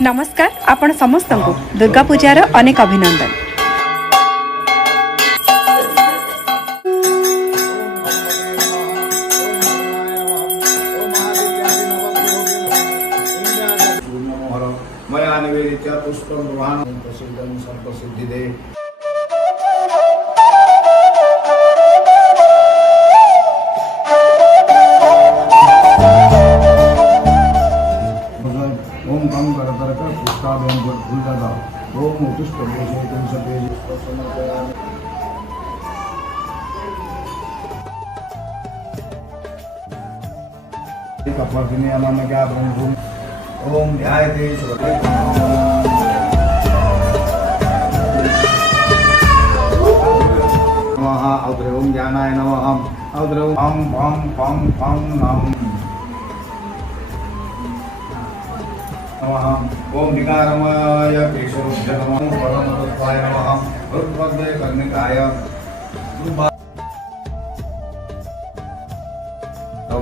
नमस्कार आपण समस्त दुर्गा पूजार अनेक अभिनंदन। मया निवेदित्य पुष्पं ग्रहाणं प्रसिद्धं सर्वसिद्धिदे। ओम गम करतर कर पुष्पाभ्याम पर फूल दादा ओम उत्ष्ट बेजे तुम सब बेजे समर्पयामि। कपालिनी अनन्य क्या ब्रह्म ओम ध्यायते सुभगे नमः औद्रे ओम ज्ञानाय नमः औद्रे ओम पम पम पम नम नमः ओम विकारमय केशवभ्य नमः परमतत्वाय नमः रुद्रपद्मे कर्णिकाय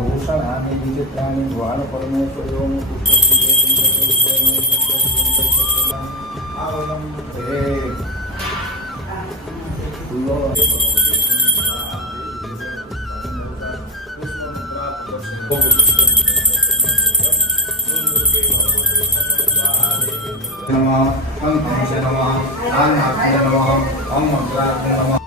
भूषणानि विचित्राणि भुवन परमेश्वरी ओम नमः पंकज नमः नानात्मज नमः ओम मंत्रात्मज नमः।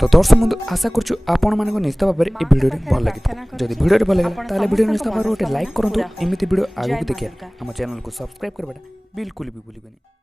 तो दर्शक बंधु आशा करूँ आपण मान निश्चित भाव में ये भिडियो भल लगी जब भिडियो भल लगे भिडियो निश्चित भाव गोटे लाइक करूँ एमती भिडियो आगे देखिए आम चैनल को सब्सक्राइब करवाटा बिल्कुल भी भूलिबेनि।